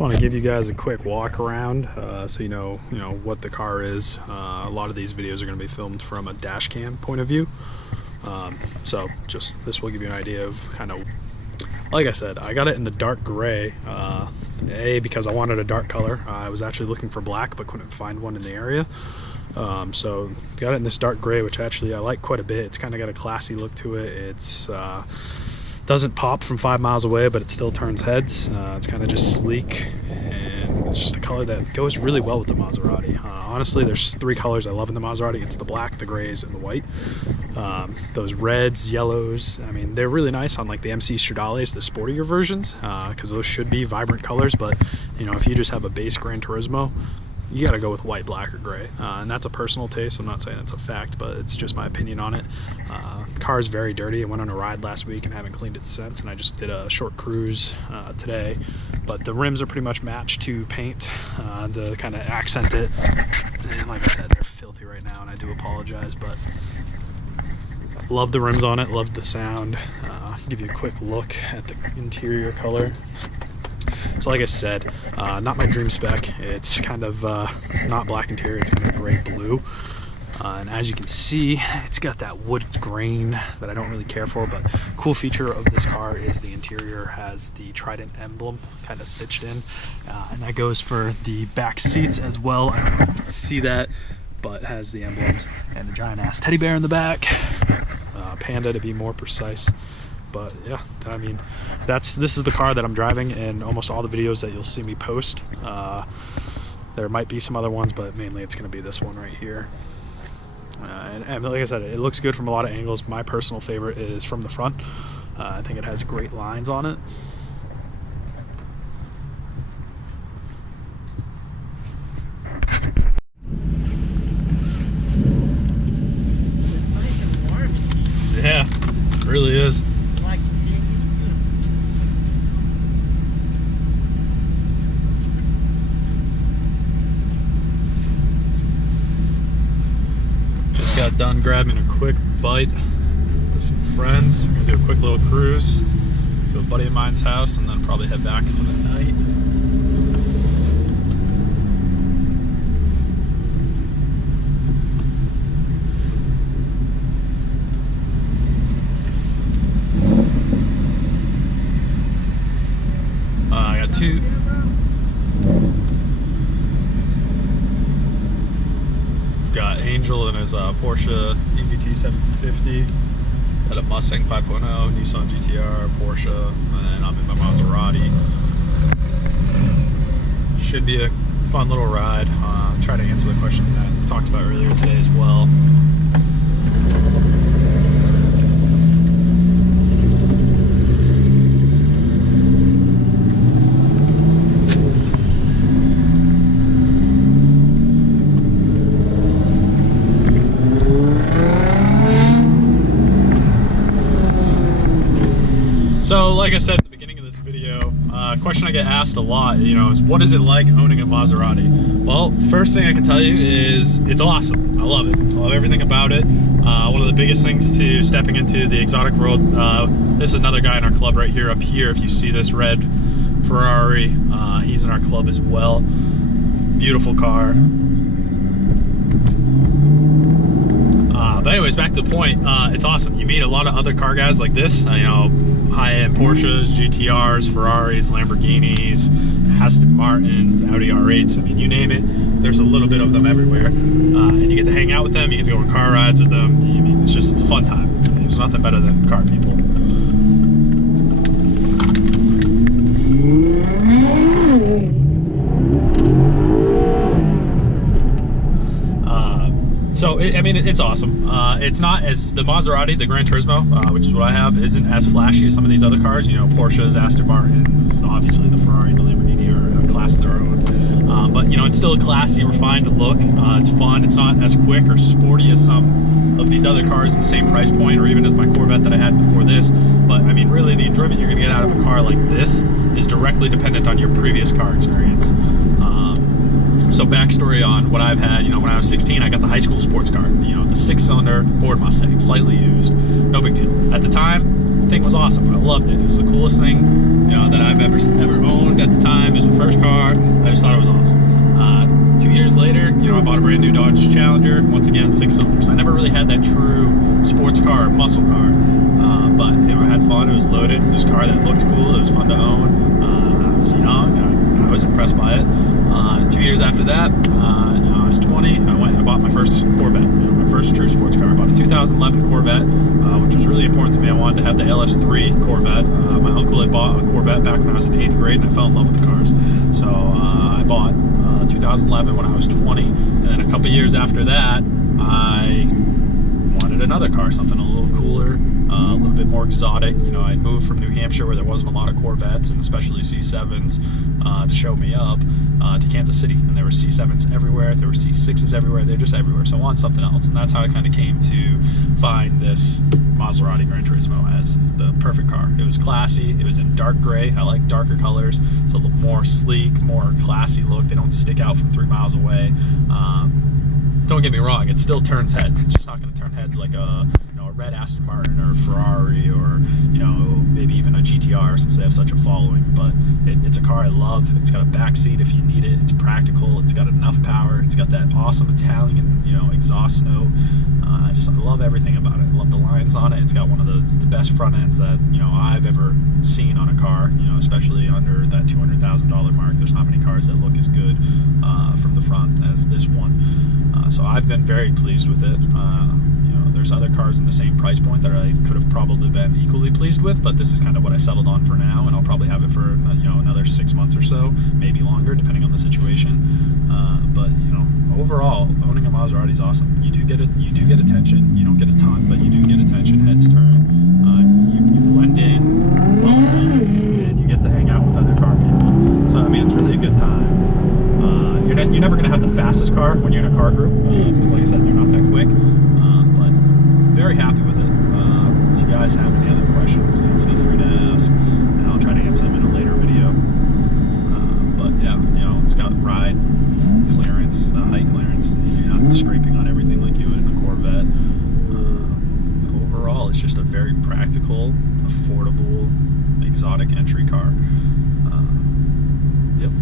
Want to give you guys a quick walk around so you know what the car is. A lot of these videos are going to be filmed from a dash cam point of view, so just this will give you an idea of kind of, like I said, I got it in the dark gray, because I wanted a dark color. I was actually looking for black but couldn't find one in the area, so got it in this dark gray, which actually I like quite a bit. It's kind of got a classy look to it. It's doesn't pop from 5 miles away, but it still turns heads. It's kind of just sleek, and it's just a color that goes really well with the Maserati. Honestly, there's 3 colors I love in the Maserati. It's the black, the grays, and the white. Those reds, yellows, I mean, they're really nice on like the MC Stradales, the sportier versions, because those should be vibrant colors. But you know, if you just have a base Gran Turismo, you got to go with white, black, or gray, and that's a personal taste. I'm not saying it's a fact, but it's just my opinion on it. The car is very dirty. I went on a ride last week and haven't cleaned it since, and I just did a short cruise today. But the rims are pretty much matched to paint to kind of accent it. And like I said, they're filthy right now, and I do apologize, but love the rims on it, love the sound. Give you a quick look at the interior color. So like I said, not my dream spec. It's kind of not black interior, it's kind of gray blue. And as you can see, it's got that wood grain that I don't really care for, but cool feature of this car is the interior has the Trident emblem kind of stitched in, and that goes for the back seats as well. I don't know if you can see that, but it has the emblems and the giant ass teddy bear in the back, panda to be more precise. But yeah, I mean, this is the car that I'm driving in almost all the videos that you'll see me post. There might be some other ones, but mainly it's going to be this one right here. And like I said, it looks good from a lot of angles. My personal favorite is from the front. I think it has great lines on it. Yeah, it really is. Got done grabbing a quick bite with some friends. We're gonna do a quick little cruise to a buddy of mine's house and then probably head back for the night. I got two. Got Angel in his Porsche EVT 750, got a Mustang 5.0, Nissan GTR, Porsche, and I'm in my Maserati. Should be a fun little ride. Try to answer the question that I talked about earlier today as well. So like I said at the beginning of this video, a question I get asked a lot, is what is it like owning a Maserati? Well, first thing I can tell you is it's awesome. I love it. I love everything about it. One of the biggest things to stepping into the exotic world, this is another guy in our club right here up here. If you see this red Ferrari, he's in our club as well. Beautiful car. But anyways, back to the point, it's awesome. You meet a lot of other car guys like this, high-end Porsches, GTRs, Ferraris, Lamborghinis, Aston Martins, Audi R8s, I mean, you name it, there's a little bit of them everywhere. And you get to hang out with them, you get to go on car rides with them. I mean, it's a fun time. There's nothing better than car people. So, it's awesome. It's not as, the Maserati, the Gran Turismo, which is what I have, isn't as flashy as some of these other cars. Porsches, Aston Martins, obviously the Ferrari and the Lamborghini are a class of their own. But, it's still a classy, refined look. It's fun. It's not as quick or sporty as some of these other cars in the same price point, or even as my Corvette that I had before this. But, really, the enjoyment you're going to get out of a car like this is directly dependent on your previous car experience. So backstory on what I've had, when I was 16, I got the high school sports car, the 6-cylinder Ford Mustang, slightly used, no big deal. At the time, the thing was awesome. I loved it. It was the coolest thing, that I've ever owned at the time. It was the first car. I just thought it was awesome. 2 years later, you know, I bought a brand new Dodge Challenger. Once again, 6 cylinders. I never really had that true sports car, muscle car. But you know, I had fun. It was loaded. It was a car that looked cool. It was fun to own. I was young. And I was impressed by it. 2 years after that, I was 20. I went and I bought my first Corvette. You know, my first true sports car. I bought a 2011 Corvette, which was really important to me. I wanted to have the LS3 Corvette. My uncle had bought a Corvette back when I was in 8th grade, and I fell in love with the cars. So I bought 2011 when I was 20, and then a couple years after that, I wanted another car, something a little cooler, a little bit more exotic. You know, I'd moved from New Hampshire where there wasn't a lot of Corvettes, and especially C7s, to show me up, to Kansas City, and there were C7s everywhere, there were C6s everywhere, they're just everywhere, so I wanted something else, and that's how I kind of came to find this Maserati Gran Turismo as the perfect car. It was classy, it was in dark gray, I like darker colors, it's a little more sleek, more classy look, they don't stick out from 3 miles away. Don't get me wrong, it still turns heads, it's just not going to turn heads like a red Aston Martin or a Ferrari or, you know, maybe even a GTR since they have such a following, but it's a car I love. It's got a back seat if you need it. It's practical. It's got enough power. It's got that awesome Italian, you know, exhaust note. I love everything about it. I love the lines on it. It's got one of the best front ends that, you know, I've ever seen on a car, you know, especially under that $200,000 mark. There's not many cars that look as good from the front as this one. So I've been very pleased with it. There's other cars in the same price point that I could have probably been equally pleased with, but this is kind of what I settled on for now, and I'll probably have it for, you know, another 6 months or so, maybe longer, depending on the situation. But you know, overall, owning a Maserati is awesome. You do get attention. You don't get a ton, but you do get attention. Heads turn. You blend in well enough, and you get to hang out with other car people. So I mean, it's really a good time. You're never going to have the fastest car when you're in a car group, because like I said, they're not that quick. Very happy with it. If you guys have any other questions, you know, feel free to ask, and I'll try to answer them in a later video. But yeah, you know, it's got ride clearance, height clearance. You're not scraping on everything like you would in a Corvette. Overall, it's just a very practical, affordable, exotic entry car. Yep.